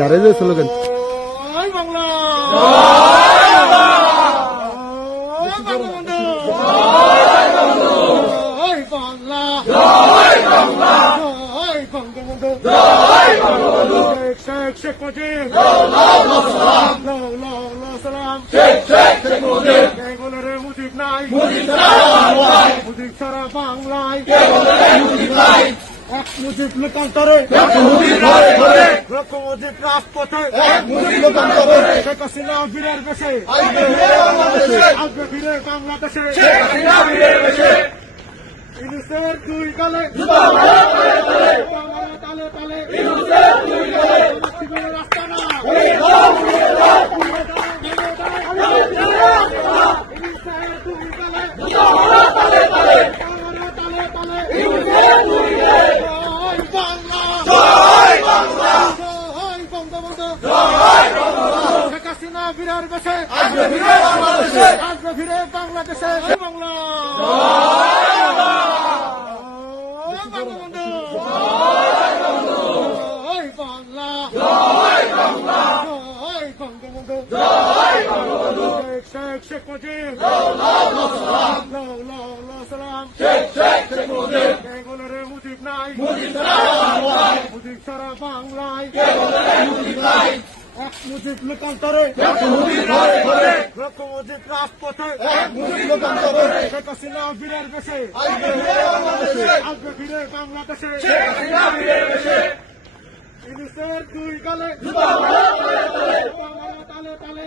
slogan Bangla Sheikh Mujib রে মুজিব নাই মুজিব সারা বাংলায় এক মুজিব লোকান্তরে মুজিব রাজপথে শেখ হাসিনা বীরের বেশে আসবে ফিরে বাংলাদেশে ইনুসের দুই গালে তালে তালে রাস্তা না শেখ হাসিনা বীরের বেশে আসবে ফিরে বাংলাদেশে বাংলা শেখ মুজিব রে মুজিব নাই মুজিব সারা বাংলায় এক মুজিব লোকান্তরে মুজিব রাজপথে শেখ হাসিনা বীরের বেশে আসবে ফিরে বাংলাদেশে ইনুসের দুই গালে তালে তালে